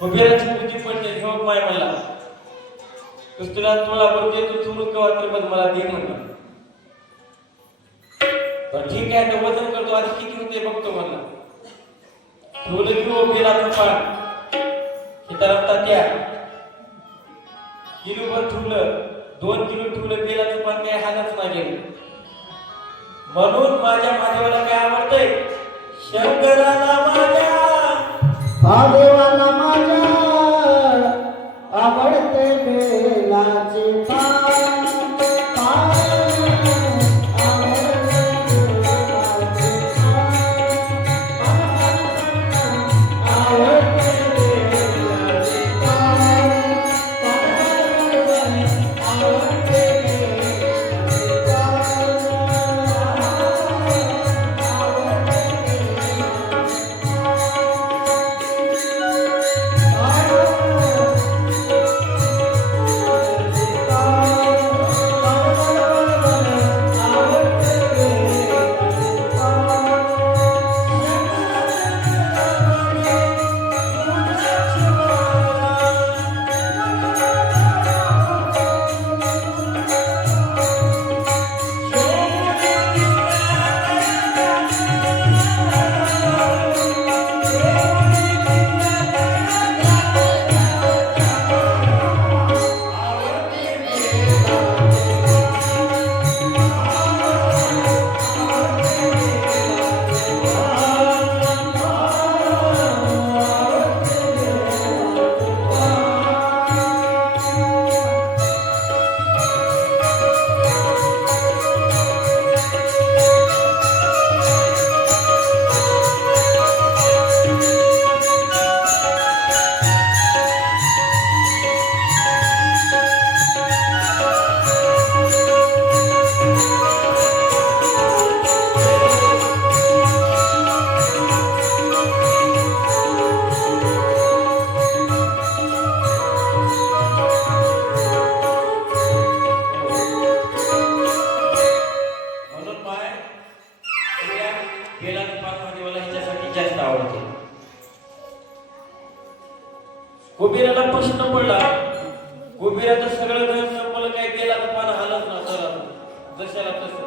कुबेराची बुद्धी पडते हो माय मला तुला तोळाभर देतो चुरून कवा तर मग मला दे म्हणला. तर ठीक आहे तर वजन करतो आधी किती होते बघतो म्हणला. ठेवलं की हो बेलाचं पान सीताराम तात्या किलोभर ठेवलं 2 किलो ठेवलं बेलाचं पान काही हालच नाही गेलं. म्हणून माझ्या महादेवाला काय आवडतंय शंकराला माझ्या महादेवाला माझ्या आवडते बेलाचे पान कुबेराला प्रश्न पडला कुबेराचं सगळं धन संपलं काय बेलाचं पान हालत नव्हतं जशाला तसं.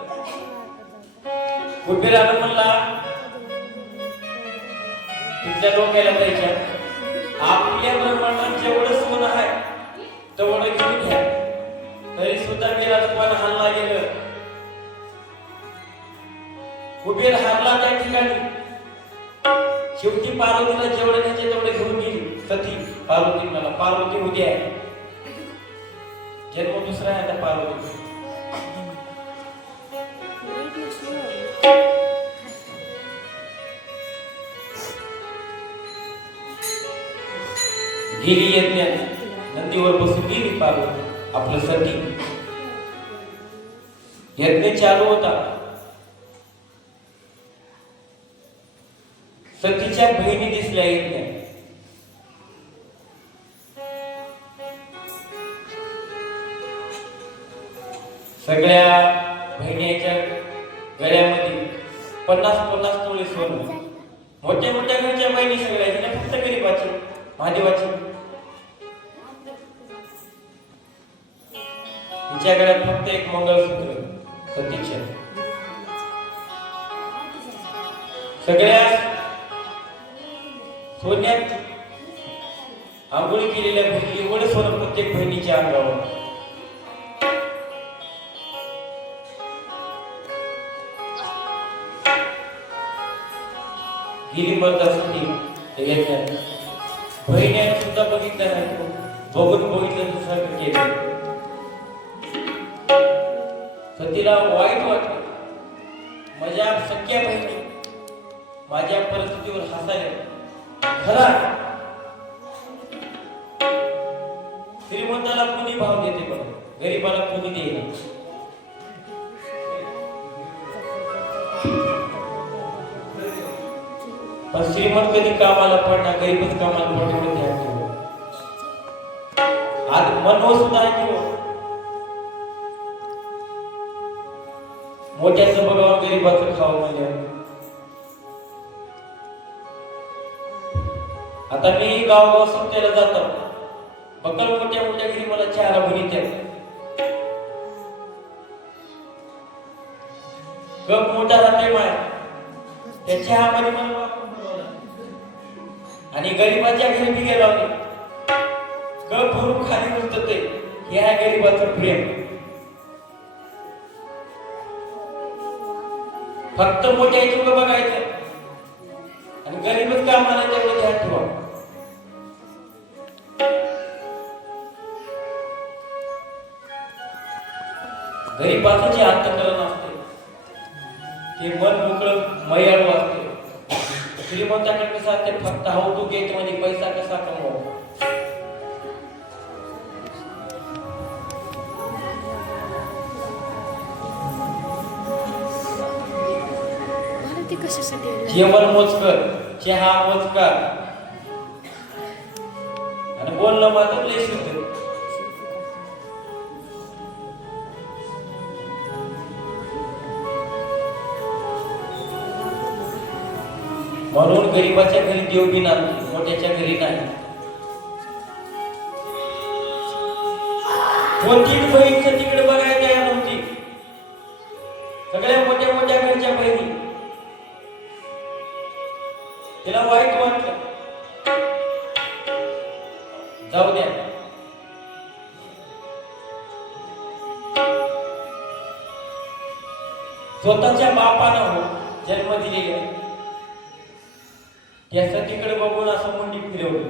कुबेराला म्हणला तिथल्या डोक्याला जायच्या आपल्या ब्रह्मांडात जेवढं सोनं आहे तेवढं घेऊन घ्या तरी सुद्धा बेलाचं पान हालला गेलं. कुबेर हारला त्या ठिकाणी शेवटी पार्वतीला जेवढे घ्यायचे तेवढे घेऊन गेली सती. पार्वती मला पार्वती उद्या आहे जन्म दुसरा आहे आता पार्वती. गेली यज्ञात नंदीवर बसून गेली पार्वती आपलं सती. यज्ञ चालू होता. सतीच्या बहिणी दिसल्या यज्ञात. सगळ्या बहिणीच्या गळ्यामध्ये 50-50 तोळे सोनं. मोठ्या मोठ्या घरच्या बहिणी सगळ्या हिने फक्त गरीबाची महादेवाची. तिच्या गळ्यात फक्त एक मंगळसूत्र सतीच्या. सगळ्या सोन्यात आंघोळी केलेल्या बहिणी एवढं सोनं प्रत्येक बहिणीच्या अंगावर. गेली मरत असती बहिणीने सुद्धा बघितलं नाही. बघून बघितलं दुसरं केलं. सतीला वाईट वाटलं माझ्या सख्या बहिणी माझ्या परिस्थितीवर हसायला. खरा श्रीमंताला कोणी भाव देते पण गरीबाला कोणी देईल. पण श्रीमंत कधी कामाला पडणार गरीबच कामाला पडणार ध्यान ठेव. आज मनव सुद्धा आहे मोठ्याचं बघावं गरीबाचं खावं म्हणजे आता मी गावगाव सत्तेला जातो, बकल मोठ्या मोठ्या घरी मला चहाला भरीत कप मोठा राहते माय त्या चहामध्ये मला वापरून बोलवलं. आणि गरीबाच्या घरी मी गेलो नाही, कप भरून खाली उतरते. हे आहे गरीबाचं प्रेम. फक्त मोठ्या चुक बघायचं आणि गरीबच कामाला तेवढं ध्यान ठेवा. गरीबाचं जे अंतःकरण असते ते मन मोकळं मयाळू असते. श्रीमंताकडे कसं असते, फक्त हाऊ तू घेत म्हणजे पैसा कसा कमव. जेवण मोजकर, चहा मोजकर आणि बोलणं मात्र लय शुद्ध. म्हणून गरीबाच्या घरी देव बी नाही, मोठ्याच्या घरी नाही. कोणती बहीण तिकडे बघायला तयार नव्हती. सगळ्या मोठ्या मोठ्या घरच्या बहिणी. तिला वाईट वाटलं, जाऊ द्या. स्वतःच्या बापानं हो जन्म दिलेला या सतीकडे बघून असं मुंडी फिरवलं.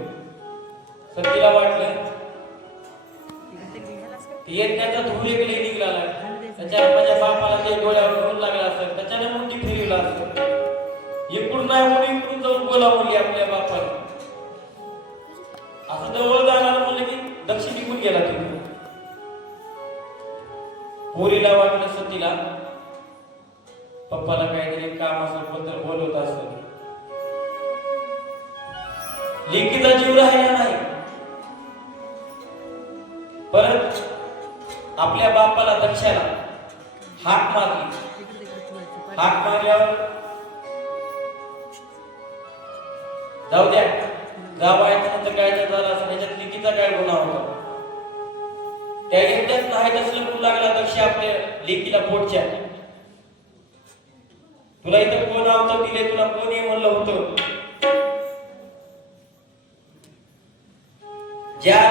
सतीला वाटलं यज्ञाचा धूर एक लई निघाला, त्याच्या माझ्या बापाला ते डोळ्यावर धूर लागला असेल, त्याच्याने मुंडी फिरवला असेल. इकडून नाही म्हणून इकडून जाऊन बोलावली आपल्या बापाला. असं जवळ जाणार म्हणलं की दक्ष निघून गेला तिकडून. पोरीला वाटलं सतीला पप्पाला काहीतरी काम असं बद्दल बोलवत असत. लेकीचा जीव राहिला नाही. परत आपल्या बापाला दक्षाला हाक मारली. हाक मारल्यावर जाऊ द्या, गावायचं काय झालं असं, त्याच्यात लेकीचा काय गुन्हा होता. त्या एकट्याच नाही तसलं बोलू लागला दक्ष आपल्या लेकीला पोटच्या. तुला इथं कोण आवतं दिले, तुला कोण ये म्हणलं होतं. ज्या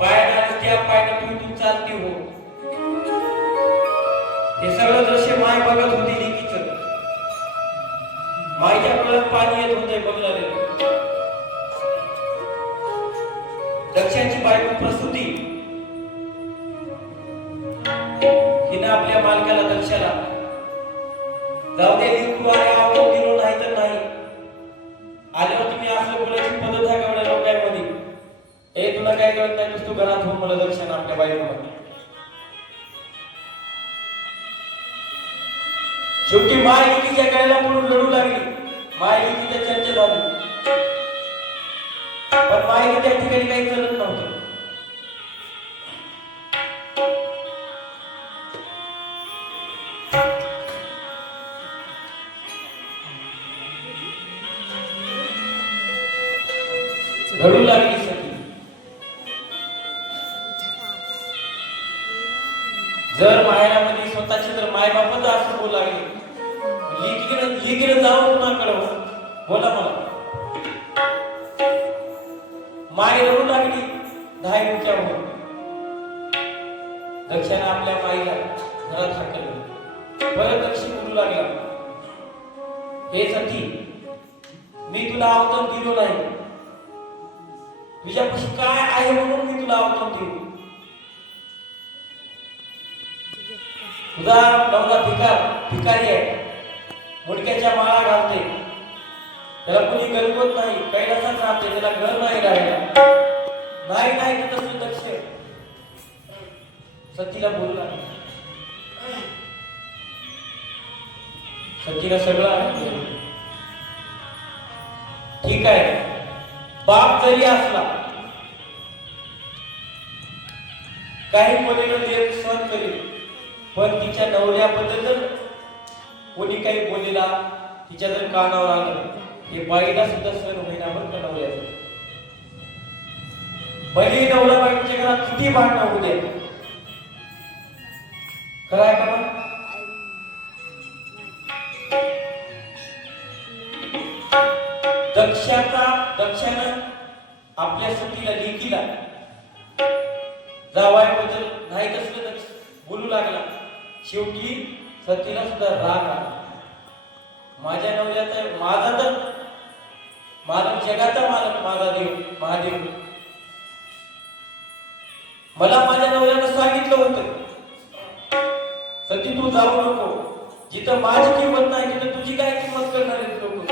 पायाला त्या पायाला तू चालती हो. हे सगळं दृश्य माय बघत होती लेकीचं. माईच्या डोळ्यात पाणी येत होते बघणारे. दक्षाची बायको प्रसूती हिनं आपल्या मालकाला दक्षाला जाऊ दे लिहू आणि आवडून दिलो नाही तर नाही. आल्यावर तुम्ही असं बोलायची पद्धत आहे का लोकांमध्ये. ए तुला काय कळत नाही, नुसतं घरात होऊन मला दक्षिण आपल्या बायकोमध्ये. शेवटी माय लेकीच्या गळ्याला म्हणून लढू लागली. माय लेकीच्या चर्चा झाली, पण मायला त्या ठिकाणी काही कळत नव्हतं. रडू लागली सती. जर मायामध्ये स्वतःची जर मायबापच असं बोलू लागले, लिकीकडे जाऊन कुणाकडे बोला मला. माय रडू लागली धायच्या हो. दक्षाने आपल्या माईला घरात हाकललं. परत दक्षी बोलू लागला, हे सती मी तुला आवतन दिलो नाही. तुझ्यापाशी काय आहे म्हणून मी तुला आवडतो. तुझा नवरा भिकारी आहे, मुडक्याच्या माळा घालते, त्याला कुणी गरबत नाही, कैलासात राहते, त्याला घर नाही राहिला. नाही नाही तर तसं दक्ष सतीला बोलला. सतीला सगळं ठीक आहे. बाप जरी असला काही मुलीला देव सहन करेल, पण तिच्या नवऱ्याबद्दल जर कोणी काही बोललेला, तिच्या जर कानावर आलं, हे बाईला सुद्धा सहन होईना बरं का. भले नवरा बायकोच्या घरात किती भांडणं होऊ दे, खरं आहे का मग? दक्षानं आपल्या सतीला लेकीला जावयाबद्दल नाही तसलं दक्ष बोलू लागला. शेवटी सतीला सुद्धा राग आला. माझ्या नवऱ्याचा माझा तर मालक, जगाचा मालक माझा देव महादेव, मला माझ्या नवऱ्यानं सांगितलं होतं सती तू जाऊ नको, जिथं माझी किंमत नाही तिथं तुझी काय किंमत करणार आहेत लोक.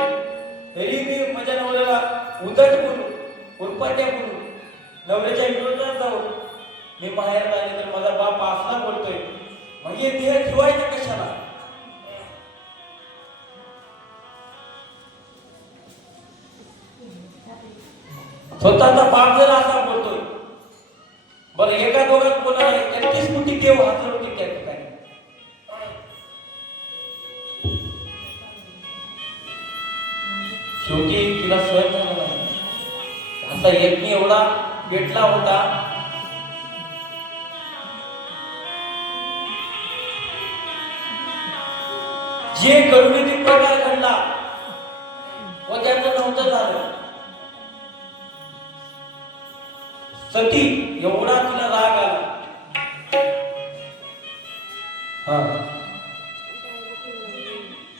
तरी मी माझ्या नवऱ्याला उदट बोलू, उरपाट्या बोलू, नवऱ्याच्या विरोधात जाऊ मी बाहेर आले तर माझा बाप असला बोलतोय, म्हणजे देह ठेवायचा कशाला? स्वतःचा बाप जर असा बोलतोय, बरं एका दोघात बोलणार 31 कोटी देव हातवर होते त्या ठिकाणी. शेवटी तिला सहन झाला नाही. असा यज्ञ एवढा पेटला होता, जे करुणेतील प्रकार घडला व त्याचं नव्हतं झालं. सती एवढा तिला राग आला.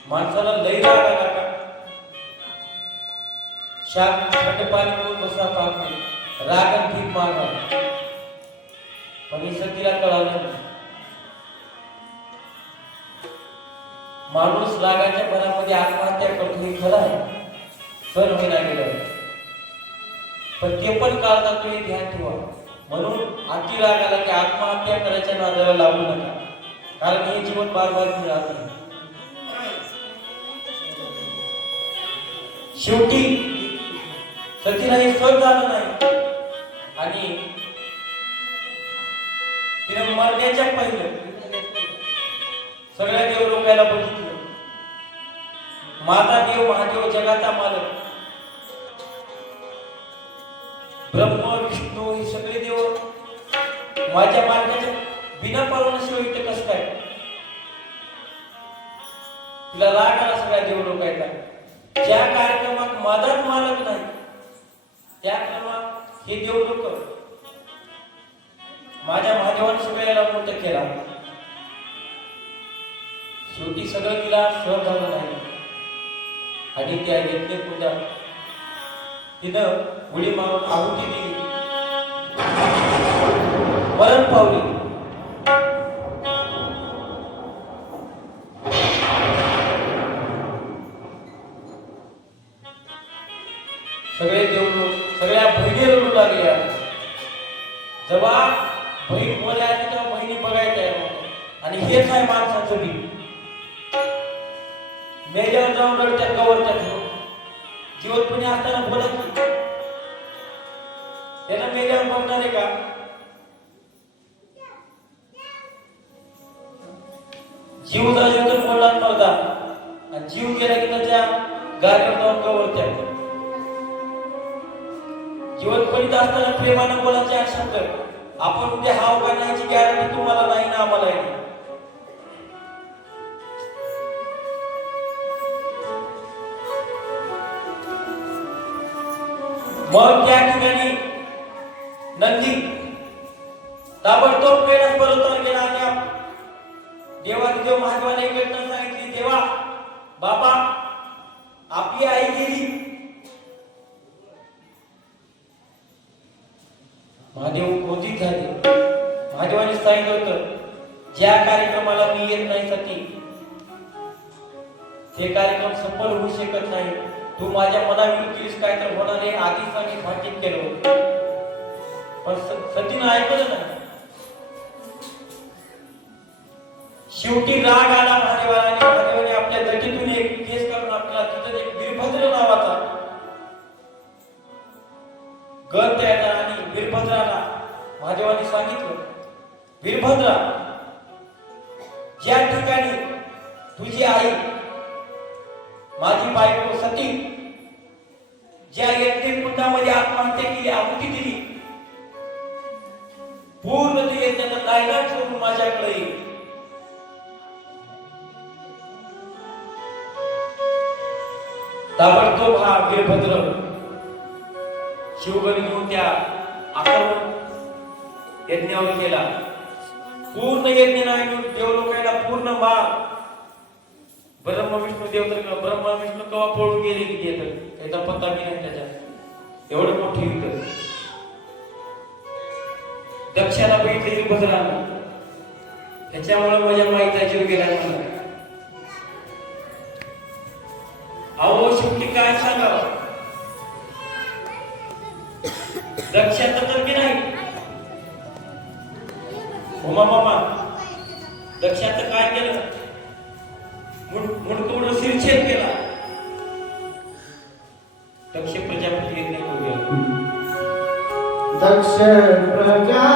माणसाला लय राग आला का शांत पाणी करून बसा पाहतो राग भीक मागा. पण सतीला कळालं नाही. माणूस रागाच्या भरामध्ये आत्महत्या करतो हे खरं आहे, सण होईना गेलं, पण ते पण काळ जातो हे ध्यान ठेवा. म्हणून अति राग आला की आत्महत्या करायच्या नादाला लागू नका, कारण हे जीवन बार बार राहत नाही. शेवटी सतीला हे सहन झालं नाही आणि तिने मरण्याच्या पहिलं सगळ्या देव लोकांना बघितलं. माझा देव महादेव, जगाचा मालक, ब्रह्म विष्णू हे सगळे देव माझ्या मालकाच्या बिना पावनाशिवाय इथे कसं काय? तिला राग आला सगळ्या देव लोकांना. ज्या कार्यक्रमात माझाच मालक नाही त्या क्रमात हे देव लोक माझ्या महादेवाने सगळ्याला मोठं केला. शेवटी सगळं तिला सहन झालं नाही आणि त्या यज्ञ कुंडात तिनं उडी मारून आहुती दिली, मरण पावली. सगळे देव सगळ्या बहिणी रडू लागल्या. जेव्हा बहीण बोलायची तेव्हा बहिणी बघायच्या आणि हेच आहे माणसाचं बी. मेल्यावर जाऊन रडत्यात गवरत्यात, जीवतपणे असताना बोलत नाही. त्याला मेल्यावर बघणार आहे का? जीव जायला तर बोलणार नव्हता आणि जीव गेला की त्याच्या गाडीवर जाऊन गवरत्यात. जीवतपणीत असताना प्रेमानं बोलायचे हा शब्द, आपण उद्या हाव का नाहीची गॅरंटी तुम्हाला नाही ना आम्हाला नाही. मग त्या ठिकाणी नंदी ताबडतोब कैलास पर्वतावर गेला आणि देवादेव महादेवाने एक घटना सांगितली. देवा बाबा आपली आई गेली. महादेव क्रोधित झाले. महादेवाने सांगितलं होतं ज्या कार्यक्रमाला मी येत नाही सती हे कार्यक्रम सफल होऊ शकत नाही. तू माझ्या मनाविरुद्ध केलीस काय तर होणार आहे, आधीच आम्ही भाकीत केलं होतं. पण सतीनं ऐकलं नाही. शेवटी राग आला महादेवाला आणि महादेवाने आपल्या जटीतून एक केस करून आपल्याला तिथं एक वीरभद्र नावाचा गण तयार झाला आणि वीरभद्राला महादेवाने सांगितलं, वीरभद्रा ज्या ठिकाणी तुझी आई माझी बायको सती ज्या यज्ञ कुंडामध्ये आत्महत्या केली, आहुती दिली पूर्ण ते यज्ञाचा नायनाट सोडून माझ्याकडे ये. ताबडतोब हा वीरभद्र शिवगण घेऊन त्या आक्रमण यज्ञावर गेला. पूर्ण यज्ञ नाही देव लोकांना पूर्ण मार. ब्रह्मा विष्णू देव तर ब्रह्मा विष्णू कवा पळून गेले की ते तर त्याचा पत्ता बी नाही त्याच्यात. एवढं मोठी युद्ध. दक्षाला बघितले वीरभद्रानं, त्याच्यामुळे माझ्या माईचा जीव गेला नाही. अहो शेवटी काय सांगावं, दक्षाचं तर की नाही उमा मामा दक्षाचं काय केलं, मुंडकवडं शिरछेद केला. दक्ष प्रजापती यज्ञ करू गेला. दक्ष प्रजा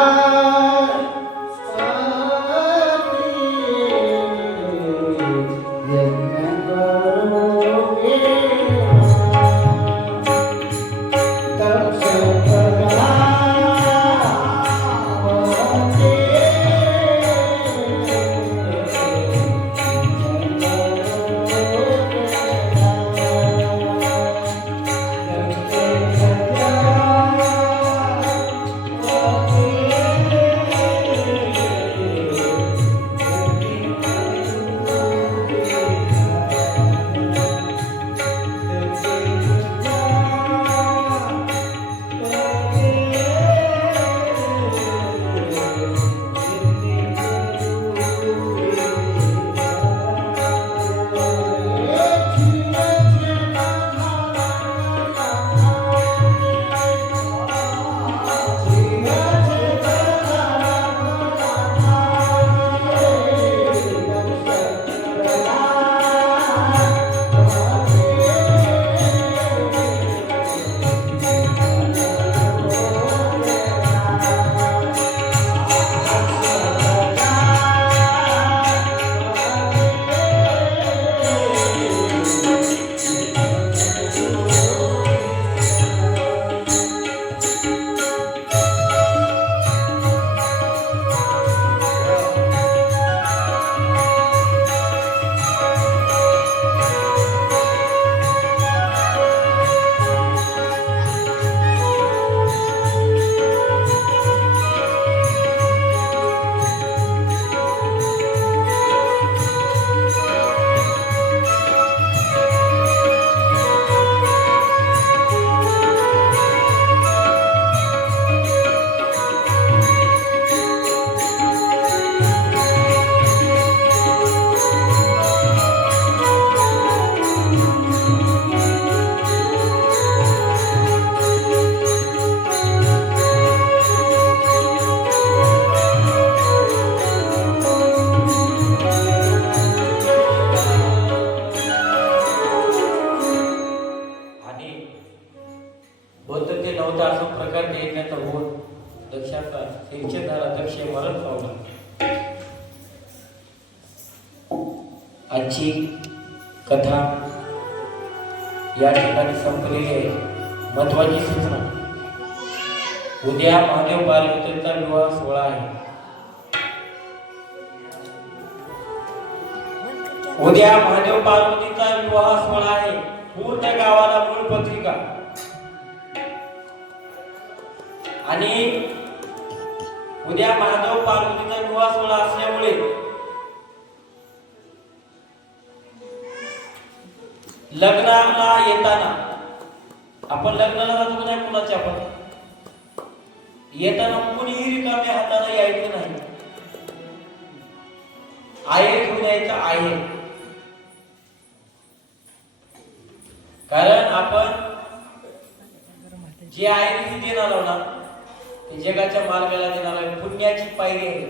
आजची कथा या ठिकाणी संपलेली आहे. महत्वाची सूचना, उद्या महादेव पार्वतीचा विवाह सोहळा आहे. उद्या महादेव पार्वतीचा विवाह सोहळा आहे. पूर्ण गावाला मूळ पत्रिका आणि उद्या महादेव पार्वतीचा विवाह सोहळा असल्यामुळे लग्नाला येताना आपण लग्नाला जातो नाही कुणाच्या, आपण येताना कुणीही रिकाम्या हाताने यायचं नाही. आहे घेऊन यायचं आहे. कारण आपण जे आहे ते देणार आहोत ना, ते जगाच्या मार्गाला देणार आहे. पुण्याची पायरी आहे.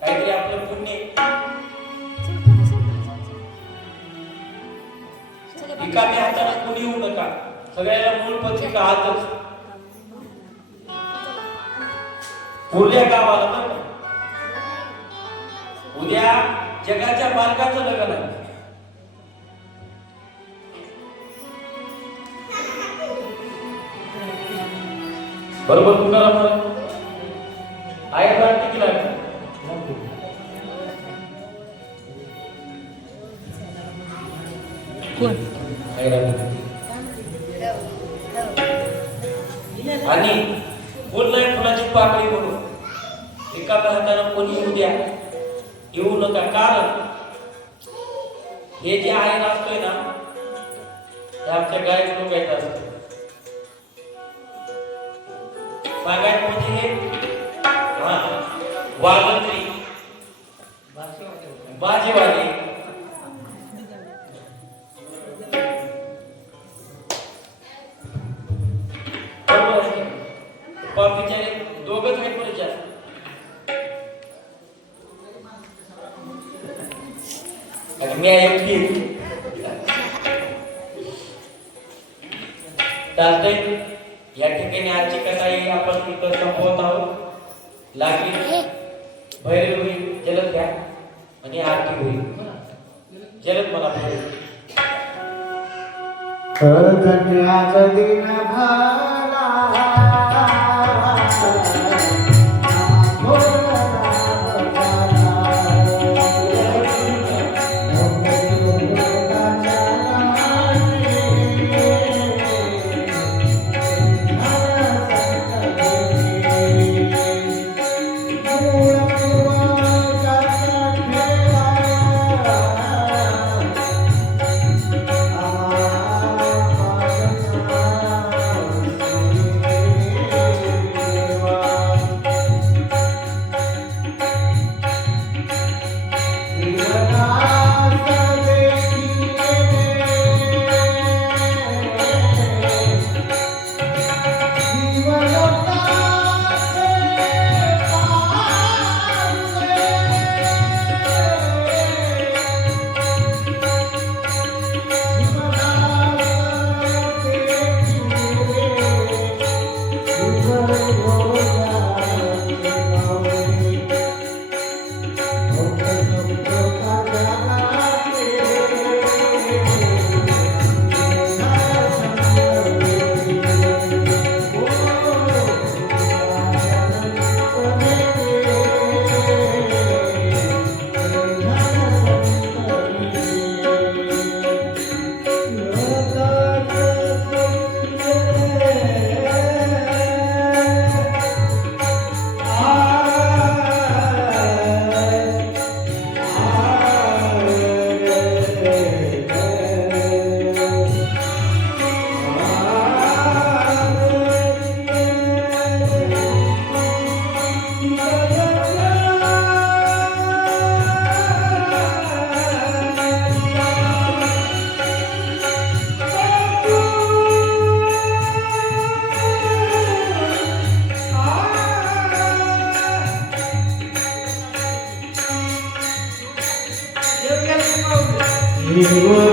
काहीतरी आपलं पुण्य रिकाम्या हाताने कोणी येऊ नका. सगळ्याला मूळ पत्रिका हातच. उरल्या गावाला बरं, उद्या जगाच्या मार्गाचं लग्न आहे. बरोबर तुकाराम आहे वाटते की लागते आणि बोललाय फुलाची पाकळी म्हणून एका हातानं कोणी येऊ द्या येऊ नका कारण हे जे आहे असतोय ना ते आमच्या गायक लोक येत असत सांगायचं म्हणजे हे वाजंत्री बाजेवाले बिचारे दोघच आहेत परिचय मी एकटी चालतंय या ठिकाणी आजची कथा ही आपण तिथं संपवत आहोत लागली भैरव होईल जलद घ्या आणि आरती होईल जलद मला धन्याचा दिन भाला You